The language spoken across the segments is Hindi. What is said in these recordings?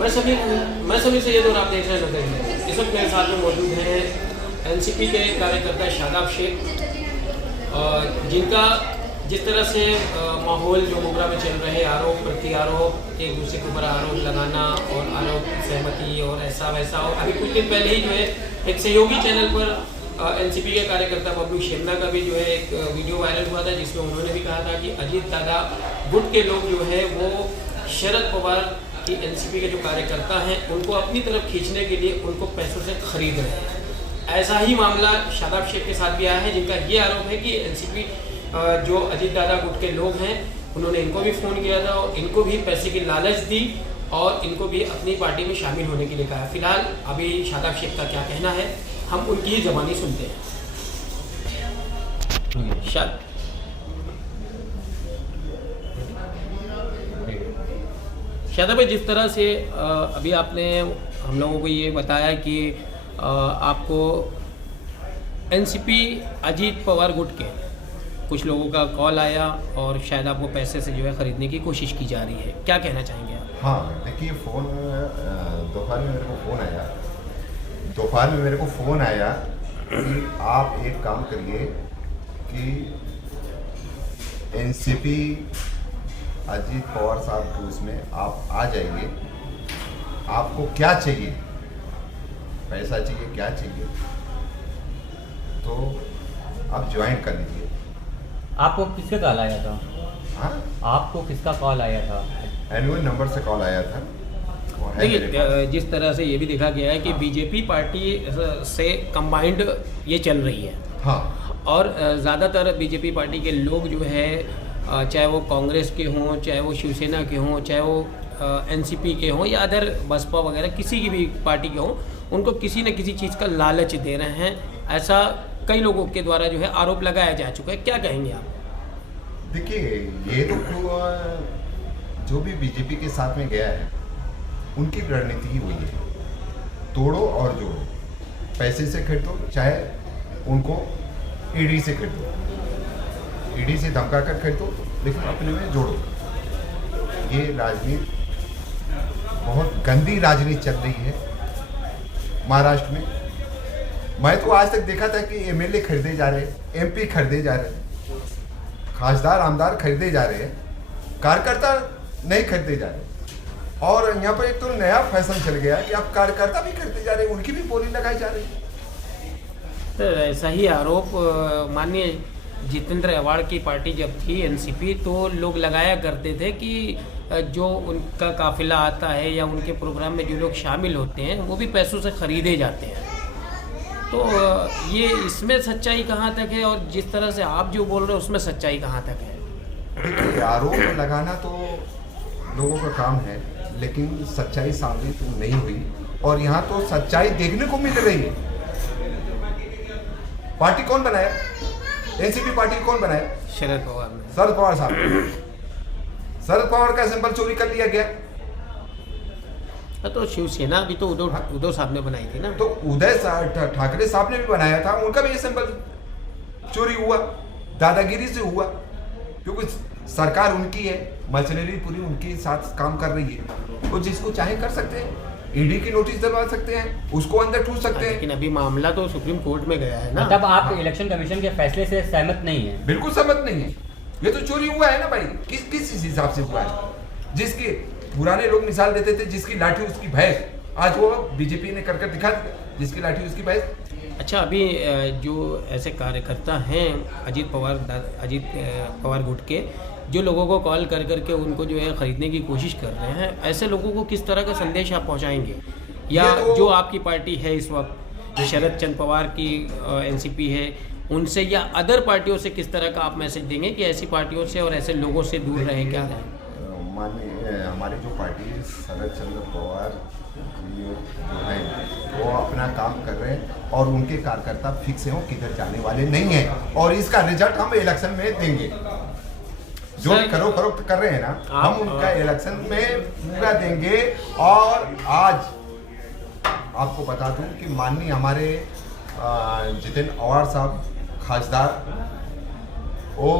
मैं सभी से ये दौर आप देख रहे हैं। इस वक्त मेरे साथ में मौजूद हैं एनसीपी के कार्यकर्ता शादाब शेख, जिनका जिस तरह से माहौल जो मोगरा में चल रहे आरोप प्रति आरोप, एक दूसरे के ऊपर आरोप लगाना और आरोप सहमति और ऐसा वैसा, और अभी कुछ दिन पहले ही जो है एक सहयोगी चैनल पर एनसीपी के कार्यकर्ता बबलू शेमना का भी जो है एक वीडियो वायरल हुआ था, जिसमें उन्होंने भी कहा था कि अजीत दादा गुट के लोग जो है वो शरद पवार की एनसीपी के जो कार्यकर्ता हैं उनको अपनी तरफ खींचने के लिए उनको पैसों से खरीद रहे हैं। ऐसा ही मामला शादाब शेख के साथ भी आया है, जिनका ये आरोप है कि एनसीपी जो अजीत दादा गुट के लोग हैं उन्होंने इनको भी फ़ोन किया था और इनको भी पैसे की लालच दी और इनको भी अपनी पार्टी में शामिल होने के लिए कहा। फिलहाल अभी शादाब शेख का क्या कहना है हम उनकी ही ज़बानी सुनते हैं। शादाब भाई, जिस तरह से अभी आपने हम लोगों को ये बताया कि आपको एनसीपी अजीत पवार गुट के कुछ लोगों का कॉल आया और शायद आपको पैसे से जो है ख़रीदने की कोशिश की जा रही है, क्या कहना चाहेंगे आप? हाँ, देखिए फ़ोन दोपहर में मेरे को फ़ोन आया कि आप एक काम करिए कि एनसीपी अजीत पवार साहब के उसमें आप आ जाइए, आपको क्या चाहिए, पैसा चाहिए, क्या चाहिए, तो आप ज्वाइन कर लीजिए। आपको किसका कॉल आया था? हाँ, आपको किसका कॉल आया था? एनुअल नंबर से कॉल आया था। देखिए, जिस तरह से ये भी देखा गया है कि बीजेपी पार्टी से कंबाइंड ये चल रही है। हाँ, और ज़्यादातर बीजेपी पार्टी के लोग जो है चाहे वो कांग्रेस के हों, चाहे वो शिवसेना के हों, चाहे वो एनसीपी के हों या अदर बसपा वगैरह किसी की भी पार्टी के हों, उनको किसी न किसी चीज़ का लालच दे रहे हैं। ऐसा कई लोगों के द्वारा जो है आरोप लगाया जा चुका है, क्या कहेंगे आप? देखिए, ये तो जो भी बीजेपी के साथ में गया है उनकी रणनीति ही हुई है, तोड़ो और जोड़ो, पैसे से खरीदो चाहे उनको ईडी से खरीदो, ईडी से धमका कर खरीदो, लेकिन अपने में जोड़ो। ये राजनीति बहुत गंदी राजनीति चल रही है महाराष्ट्र में। मैं तो आज तक देखा था कि एमएलए खरीदे जा रहे हैं, एमपी खरीदे जा रहे हैं, खासदार आमदार खरीदे जा रहे हैं, कार्यकर्ता नहीं खरीदे जा रहे। और यहाँ पर एक तो नया फैशन चल गया कि आप कार्यकर्ता भी खरीदे जा रहे हैं, उनकी भी बोली लगाई जा रही है। तो ऐसा ही आरोप माननीय जितेंद्र अवार्ड की पार्टी जब थी एनसीपी, तो लोग लगाया करते थे कि जो उनका काफिला आता है या उनके प्रोग्राम में जो लोग शामिल होते हैं वो भी पैसों से खरीदे जाते हैं। तो ये इसमें सच्चाई कहाँ तक है और जिस तरह से आप जो बोल रहे हो उसमें सच्चाई कहाँ तक है? आरोप लगाना तो लोगों का काम है, लेकिन सच्चाई सामने तो नहीं हुई और यहाँ तो सच्चाई देखने को मिल रही है। पार्टी कौन बनाया? एनसीपी पार्टी कौन बनाया? शरद पवार ने। शरद पवार साहब। शरद पवार का सिंबल चोरी कर लिया गया। तो शिवसेना भी तो उद्धव साहब ने बनाई थी ना। तो उदय ठाकरे साहब ने भी बनाया था, उनका भी ये सिंबल चोरी हुआ, दादागिरी से हुआ, क्योंकि सरकार उनकी है, मशीनरी पूरी उनके साथ काम कर रही है। तो जिसको चाहे कर सकते हैं, ईडी की नोटिस डलवा सकते हैं, उसको अंदर ठूस सकते हैं। लेकिन अभी मामला तो सुप्रीम कोर्ट में गया है ना। मतलब आप इलेक्शन कमीशन के फैसले से सहमत नहीं है? बिल्कुल सहमत नहीं है। ये तो चोरी हुआ है ना भाई, किस हिसाब से हुआ है? जिसके पुराने लोग मिसाल देते थे, जिसकी लाठी उसकी भैंस, आज वो बीजेपी ने कर दिखा दिया, जिसकी लाठी उसकी भैंस। अच्छा, अभी जो ऐसे कार्यकर्ता हैं अजीत पवार गुट के, जो लोगों को कॉल कर करके उनको जो है ख़रीदने की कोशिश कर रहे हैं, ऐसे लोगों को किस तरह का संदेश आप पहुंचाएंगे? या तो जो आपकी पार्टी है इस वक्त, जो शरद चंद्र पवार की एनसीपी है, उनसे या अदर पार्टियों से किस तरह का आप मैसेज देंगे कि ऐसी पार्टियों से और ऐसे लोगों से दूर रहें? क्या है हमारी जो पार्टी है शरद चंद्र पवार जो है वो अपना काम कर रहे हैं और उनके कार्यकर्ता फिक्स हैं, वो किधर जाने वाले नहीं हैं और इसका रिजल्ट हम इलेक्शन में देंगे। जो करो कर रहे हैं ना, हम उनका इलेक्शन में पूरा देंगे। और आज आपको बता दूं कि माननीय हमारे जितेंद्र अवार्ड साहब खासदार, वो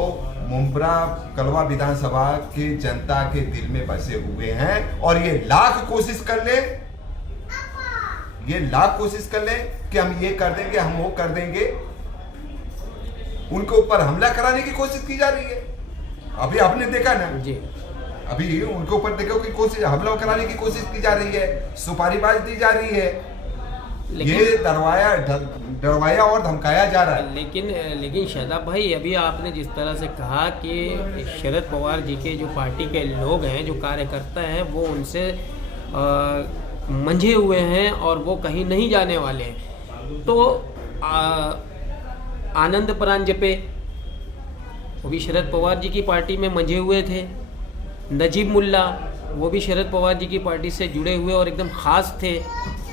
मुंब्रा कलवा विधानसभा के जनता के दिल में बसे हुए हैं और ये लाख कोशिश कर ले कि हम ये कर देंगे, हम वो कर देंगे, उनके ऊपर हमला कराने की कोशिश की जा रही है। अभी आपने देखा ना जी, अभी उनके ऊपर देखो कि कोशिश हमला कराने की कोशिश की जा रही है, सुपारीबाज दी जा रही है, ये डरवाया और धमकाया जा रहा है। लेकिन शादाब भाई, अभी आपने जिस तरह से कहा कि शरद पवार जी के जो पार्टी के लोग हैं, जो कार्यकर्ता हैं, वो उनसे मंझे हुए हैं और वो कहीं नहीं जाने वाले हैं, तो आनंद परांजपे वो भी शरद पवार जी की पार्टी में मंझे हुए थे, नजीब मुल्ला वो भी शरद पवार जी की पार्टी से जुड़े हुए और एकदम ख़ास थे।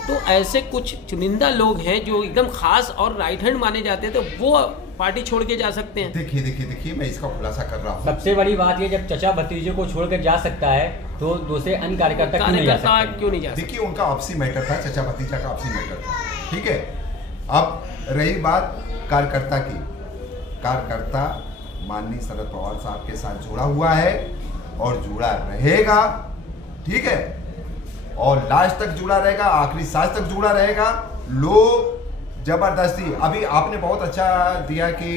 तो ऐसे कुछ चुनिंदा लोग हैं जो एकदम खास और राइट हैंड माने जाते हैं, तो वो पार्टी छोड़ के जा सकते हैं। देखिए मैं इसका खुलासा कर रहा हूँ। सबसे बड़ी बात ये, जब चचा भतीजे को छोड़कर जा सकता है तो दूसरे अन्य कार्यकर्ता क्यों नहीं जा सकते? देखिए, उनका आपसी मैटर था, चचा भतीजा का आपसी मैटर था, ठीक है। अब रही बात कार्यकर्ता की, कार्यकर्ता माननीय शरद पवार साहब के साथ जुड़ा हुआ है और जुड़ा रहेगा, ठीक है, और लास्ट तक जुड़ा रहेगा, आखिरी सांस तक जुड़ा रहेगा। लोग जबरदस्ती, अभी आपने बहुत अच्छा दिया कि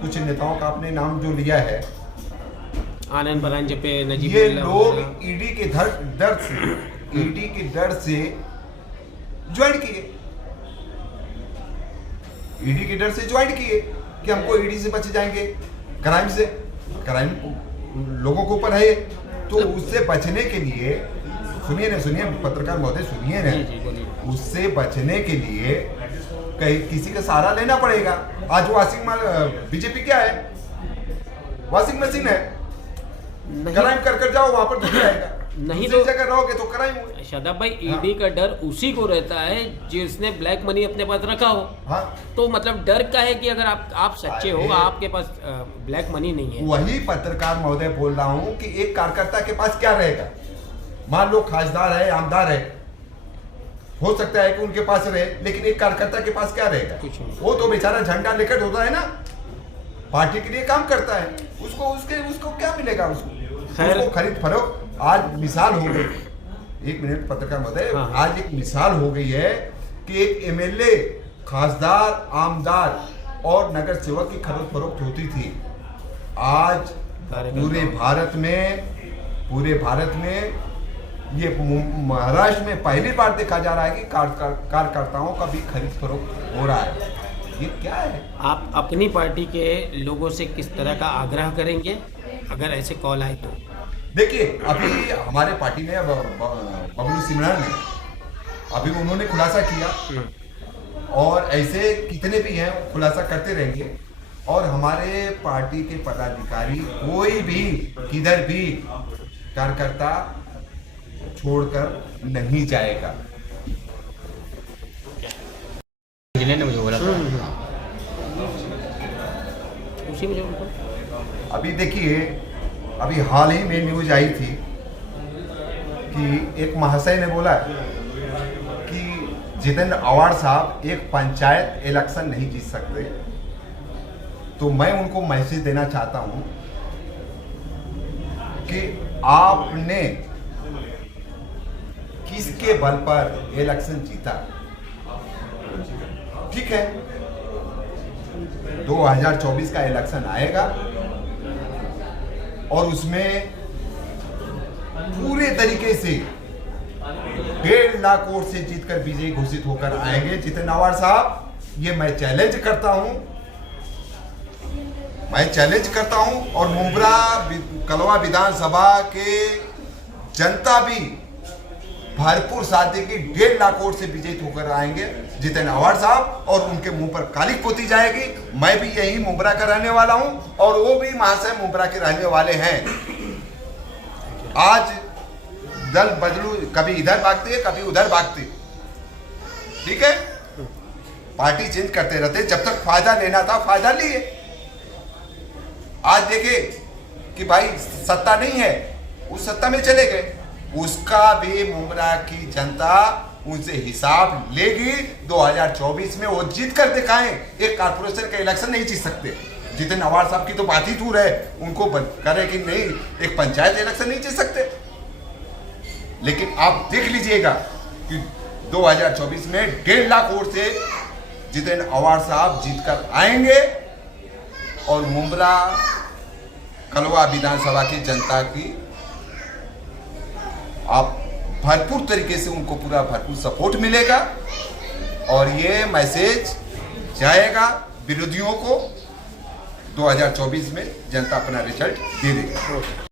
कुछ नेताओं का आपने नाम जो लिया है, आनंद परांजपे, नजीब, ये लोग ईडी के डर से ज्वाइन किए, ईडी के डर से ज्वाइन किए कि हमको ईडी से बच जाएंगे, क्राइम से, क्राइम लोगों के ऊपर है, तो उससे बचने के लिए सुनिए पत्रकार महोदय, सुनिए ना, उससे बचने के लिए कहीं किसी का सहारा लेना पड़ेगा। आज बीजेपी क्या है? वॉशिंग मशीन है, क्राइम कर जाओ, वहां पर धुल जाएगा, नहीं तो जगह रहोगे तो क्राइम। शादाब भाई, ईडी का डर उसी को रहता है जिसने ब्लैक मनी अपने पास रखा हो। हाँ, तो मतलब डर का है कि अगर आप सच्चे हो, आपके पास ब्लैक मनी नहीं है। वही पत्रकार महोदय बोल रहा हूँ कि एक कार्यकर्ता के पास क्या रहेगा। मान लो खासदार है, आमदार है, हो सकता है कि उनके पास रहे, लेकिन एक कार्यकर्ता के पास क्या रहेगा? कुछ नहीं। वो तो बेचारा झंडा लेकर होता है ना, पार्टी के लिए काम करता है, उसको क्या मिलेगा? उसको खरीद फरोख्त। आज मिसाल हो गई, एक मिनट पत्रकार महोदय, आज एक मिसाल हो गई है कि एक एमएलए, खासदार, आमदार और नगर सेवक की खरीद फरोख्त होती थी। आज पूरे भारत में ये महाराष्ट्र में पहली बार देखा जा रहा है कि कार्यकर्ताओं का भी खरीद फरोख्त हो रहा है। ये क्या है? आप अपनी पार्टी के लोगों से किस तरह का आग्रह करेंगे अगर ऐसे कॉल आए तो? देखिए, अभी हमारे पार्टी में बबलू सिमरन ने अभी उन्होंने खुलासा किया और ऐसे कितने भी हैं खुलासा करते रहेंगे, और हमारे पार्टी के पदाधिकारी कोई भी किधर भी कार्यकर्ता छोड़कर नहीं जाएगा। इंजीनियर ने मुझे बोला था। उसी में जो अभी देखिए, अभी हाल ही में न्यूज आई थी कि एक महाशय ने बोला कि जितेंद्र आव्हाड साहब एक पंचायत इलेक्शन नहीं जीत सकते। तो मैं उनको मैसेज देना चाहता हूं कि आपने किसके बल पर इलेक्शन जीता? ठीक है, 2024 का इलेक्शन आएगा और उसमें पूरे तरीके से 1.5 लाख वोट से जीतकर विजयी घोषित होकर आएंगे जितेंद्र आव्हाड साहब। ये मैं चैलेंज करता हूं, और मुंब्रा कलवा विधानसभा के जनता भी भरपूर साथ देगी। 1.5 लाख वोट से विजयी होकर आएंगे जितेंद्र आव्हाड साहब, और उनके मुंह पर काली पोती जाएगी। मैं भी यही मुंब्रा का रहने वाला हूं और वो भी महाशय मुंब्रा के रहने वाले हैं। आज दल बदलू, कभी इधर भागती है, कभी उधर भागती, ठीक है, पार्टी चेंज करते रहते। जब तक फायदा लेना था फायदा लिए। आज देखे कि भाई सत्ता नहीं है, उस सत्ता में चले गए, उसका भी मुंब्रा की जनता उनसे हिसाब लेगी। 2024 में वो जीत कर दिखाएं। एक कारपोरेशन का इलेक्शन नहीं जीत सकते। जितिन अवार साहब की तो बात ही दूर है, उनको करे कि नहीं एक पंचायत इलेक्शन नहीं जीत सकते। लेकिन आप देख लीजिएगा कि 2024 में 1.5 लाख वोट से जितिन अवार साहब जीतकर आएंगे और मुंब्रा कलवा विधानसभा की जनता की आप भरपूर तरीके से उनको पूरा भरपूर सपोर्ट मिलेगा और ये मैसेज जाएगा विरोधियों को। 2024 में जनता अपना रिजल्ट दे देगी।